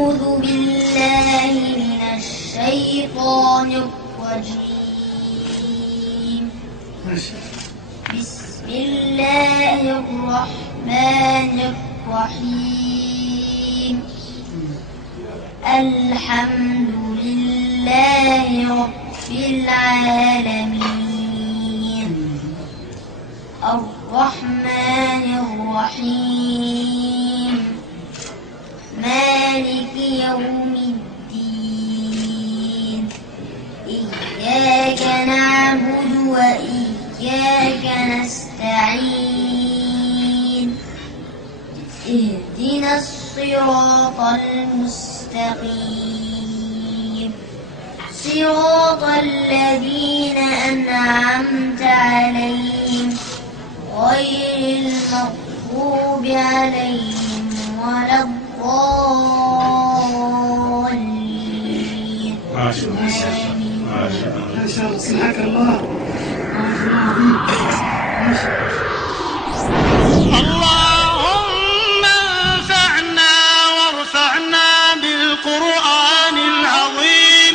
أعوذ بالله من الشيطان الرجيم. بسم الله الرحمن الرحيم. الحمد لله رب العالمين. الرحمن الرحيم. مالك يوم الدين. إياك نعبد وإياك نستعين. اهدنا الصراط المستقيم. صراط الذين أنعمت عليهم غير المغضوب عليهم ولا الضالين. ما شاء الله ما شاء الله ما شاء الله سبحانك الله. اللهم انفعنا وارفعنا بالقرآن العظيم.